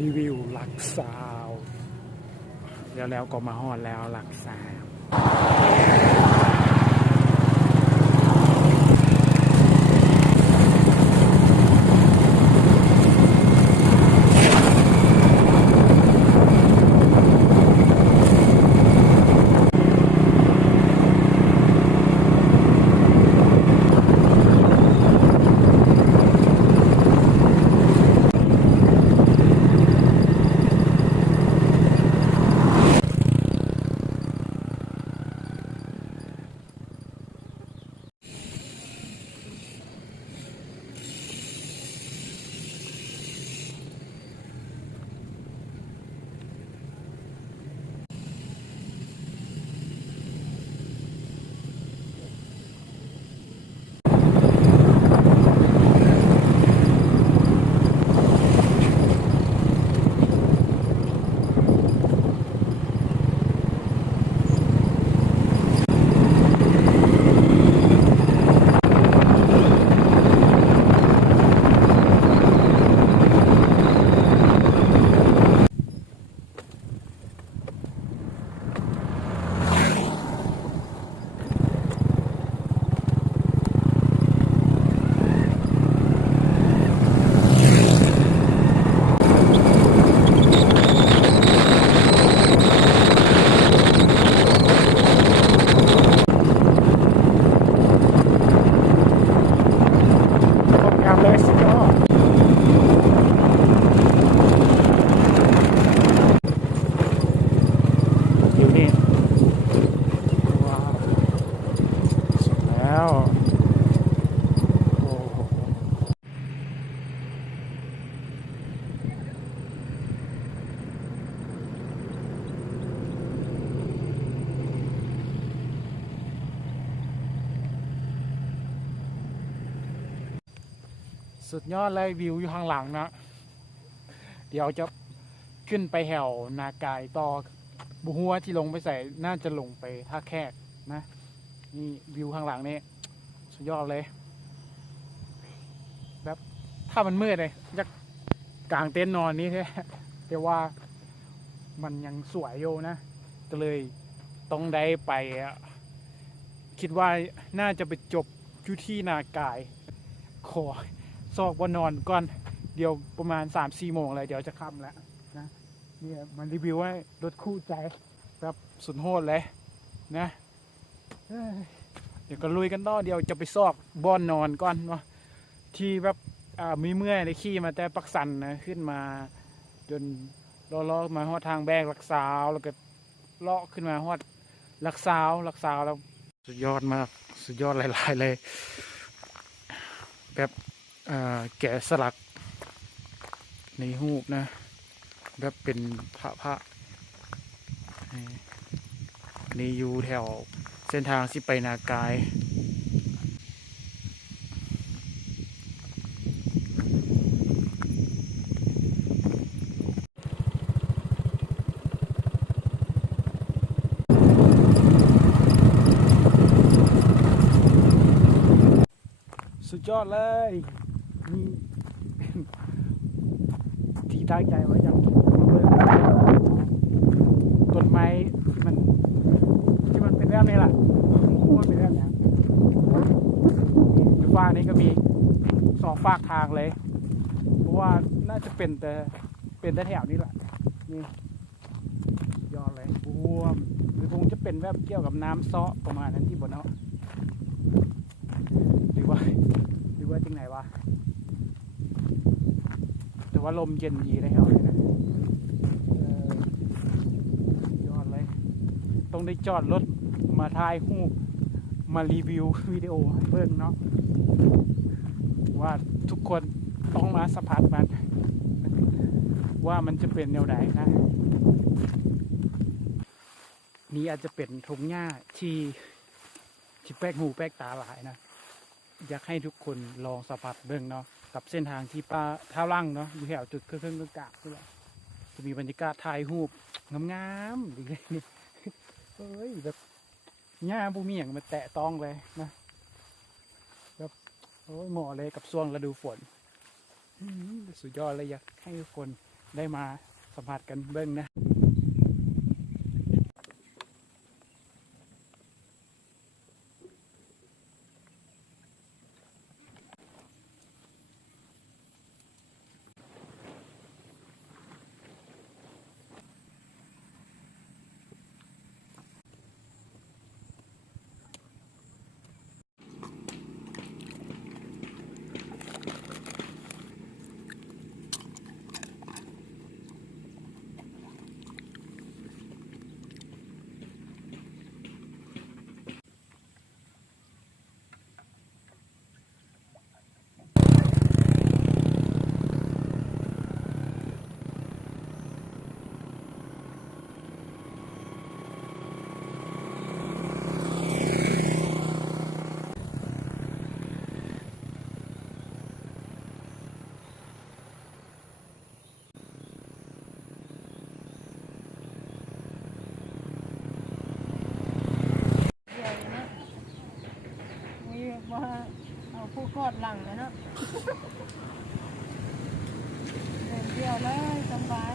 รีวิวหลักสาวแล้วก็มาฮอดแล้วหลักสาวงามเลยสุดยอดอยู่นี่ว้าวสุดแล้วโอ้โหสุดยอดเลยวิวอยู่ข้างหลังนะเดี๋ยวจะขึ้นไปแถวนากายต่อบุหัวที่ลงไปใส่น่าจะลงไปท่าแขกนะนี่วิวข้างหลังนี่สุดยอดเลยแบบถ้ามันมืดเลยจะกางเต็นท์นอนนี้ใช่แต่ว่ามันยังสวยอยู่นะก็เลยต้องได้ไปคิดว่าน่าจะไปจบอยู่ที่นากายขอซอกบนนอนก่อนเดี๋ยวประมาณ 3-4 โมงเลยเดี๋ยวจะค่ำแล้วนะเนี่ยมันรีวิวให้รถคู่ใจแบบสุดโหดเลยนะเดี๋ยวก็ลุยกันต่อเดี๋ยวจะไปซอกบ่อนนอนก่อนเนาะที่แบบมีเมื่อยในขี้มาแต่ปักสันนะขึ้นมาจนเลาะมาฮอดทางแบกหลักสาวแล้วก็เลาะขึ้นมาฮอดหลักสาวแล้วสุดยอดมากสุดยอดหลายๆเลยแบบแกะสลักในรูปนะแบบเป็นพระนี่อยู่แถวเส้นทางที่ไปนากายสุดยอดเลยนี่ที่ตั้งใจไว้จะมาเบิ่งต้นไม้ที่มันเป็นแบบนี้แหละมันเป็นแบบนี้อยู่ฝั่งนี้ก็มี2 ฝากทางเลยเพราะว่าน่าจะเป็นแต่แถวนี้แหละนี่ยอดเลยบวมหรือคงจะเป็นแบบเกี่ยวกับน้ำซ้อประมาณนั้นที่บนเนาะหรือว่าจริงไหนวะแต่ว่าลมเย็นดีได้แถวนี้นะยอดเลยต้องได้จอดรถมาถ่ายรูปมารีวิววิดีโอให้เบิ่งเนาะว่าทุกคนต้องมาสัมผัสมันว่ามันจะเป็นแนวไหนนะนี่อาจจะเป็นทุ่งหญ้าที่แปลกหูแปลกตาหลายนะอยากให้ทุกคนลองสัมผัสเบิ่งเนาะกับเส้นทางที่ป่าท่าลั่งเนาะอยู่แถวจุดเครื่องกากนี่แหละจะมีบรรยากาศถ่ายรูปงามๆดีเลยนี่เฮ้ยแบบหญ้าบุมีอย่างมาแตะต้องเลยนะแบบโอ้ยเหมาะเลยกับช่วงฤดูฝนสุดยอดเลยอยากให้ทุกคน ได้มาสัมผัสกันเบิ้งนะเดี๋ยวนะมีว่าเอาผู้กอดหลังนะเนาะเดินเดียวเลยสบาย